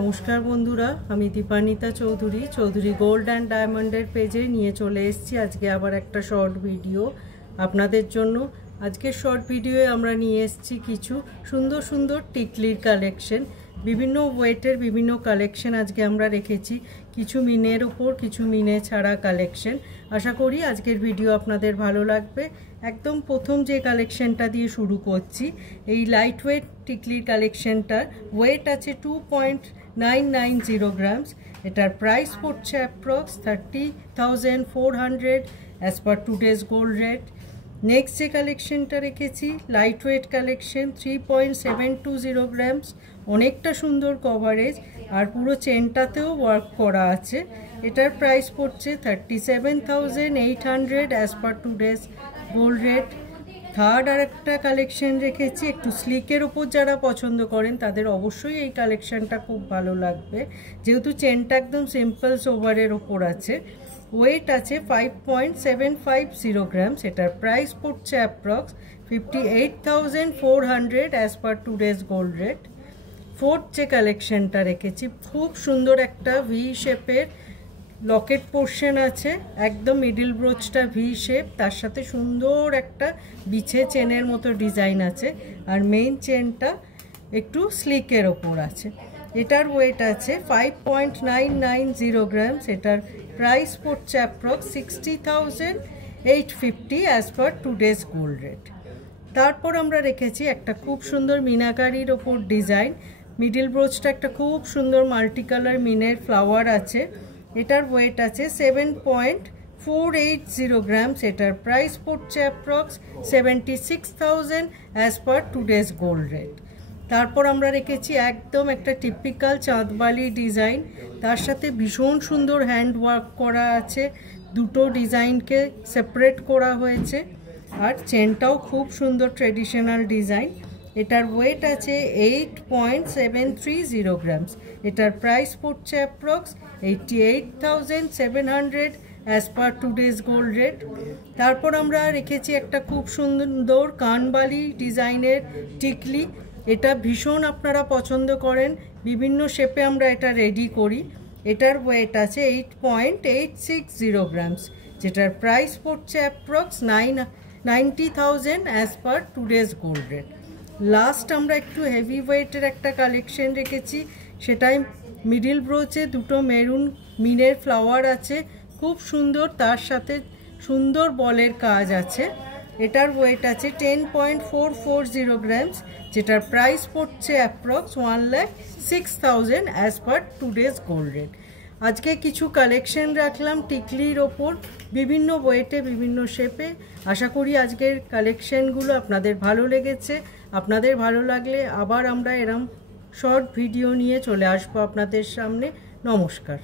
নমস্কার বন্ধুরা, আমি দীপানিতা চৌধুরী চৌধুরী গোল্ড অ্যান্ড ডায়মন্ডের পেজে নিয়ে চলে এসেছি আজকে আবার একটা শর্ট ভিডিও আপনাদের জন্য। আজকের শর্ট ভিডিওয়ে আমরা নিয়ে এসেছি কিছু সুন্দর সুন্দর টিকলির কালেকশন, বিভিন্ন ওয়েটের বিভিন্ন কালেকশন আজকে আমরা রেখেছি, কিছু মিনের উপর কিছু মিনে ছাড়া কালেকশন। আশা করি আজকের ভিডিও আপনাদের ভালো লাগবে। একদম প্রথম যে কালেকশনটা দিয়ে শুরু করছি, এই লাইট ওয়েট টিকলির কালেকশনটার ওয়েট আছে 2.990 গ্রামস। এটার প্রাইস পড়ছে approx 30,400 as per today's gold rate. Next যে কালেকশনটা রেখেছি লাইট ওয়েট কালেকশন 3.720 গ্রামস, অনেকটা সুন্দর কভারেজ আর পুরো চেনটাতেও ওয়ার্ক করা আছে। এটার প্রাইস পড়ছে 37,800 as per today's gold rate. Third আর একটা কালেকশন রেখেছি, একটু স্লিকের ওপর যারা পছন্দ করেন তাদের অবশ্যই এই কালেকশনটা খুব ভালো লাগবে, যেহেতু চেনটা একদম সিম্পল সোভারের ওপর আছে। ওয়েট আছে 5.750 গ্রামস। এটার প্রাইস পড়ছে approx 58,400 as per today's gold rate. Fourth যে কালেকশনটা রেখেছি, খুব সুন্দর একটা ভি শেপের লকেট পোর্শন আছে, একদম মিডিল ব্রোচটা ভি শেপ, তার সাথে সুন্দর একটা বিছে চেনের মতো ডিজাইন আছে আর মেইন চেনটা একটু স্লিকের ওপর আছে। এটার ওয়েট আছে 5.990 গ্রামস। এটার প্রাইস পড়ছে approx 60,850 as per today's gold rate. তারপর আমরা রেখেছি একটা খুব সুন্দর মিনাকারির ওপর ডিজাইন, মিডিল ব্রোচটা একটা খুব সুন্দর মাল্টি কালার মিনের ফ্লাওয়ার আছে। এটার ওয়েট আছে 7.480 গ্রামস। এটার প্রাইস পড়ছে approx 76,000 as per today's gold rate. তারপর আমরা রেখেছি একদম একটা টিপিক্যাল চাঁদবালি ডিজাইন, তার সাথে ভীষণ সুন্দর হ্যান্ড ওয়ার্ক করা আছে, দুটো ডিজাইনকে সেপারেট করা হয়েছে আর চেনটাও খুব সুন্দর ট্রেডিশনাল ডিজাইন। এটার ওয়েট আছে 8.730 গ্রামস। এটার প্রাইস পড়ছে approx 88,700 as per today's gold rate. তারপর আমরা রেখেছি একটা খুব সুন্দর কানবালি ডিজাইনের টিকলি, এটা ভীষণ আপনারা পছন্দ করেন, বিভিন্ন শেপে আমরা এটা রেডি করি। এটার ওয়েট আছে 8.860 গ্রামস, যেটার প্রাইস পড়ছে approx 90,000 as per today's gold rate. Last আমরা একটু হেভি ওয়েটের একটা কালেকশন রেখেছি, সেটাই মিডিল ব্রোচে দুটো মেরুন মিনের ফ্লাওয়ার আছে, খুব সুন্দর, তার সাথে সুন্দর বলের কাজ আছে। এটার ওয়েট আছে 10.440 গ্রামস, যেটার প্রাইস পড়ছে approx 1,06,000 as per today's gold rate. আজকে কিছু কালেকশন রাখলাম টিকলির ওপর, বিভিন্ন ওয়েটে বিভিন্ন শেপে। আশা করি আজকের কালেকশনগুলো আপনাদের ভালো লেগেছে। আপনাদের ভালো লাগলে আবার আমরা এরম শর্ট ভিডিও নিয়ে চলে আসবো আপনাদের সামনে। নমস্কার।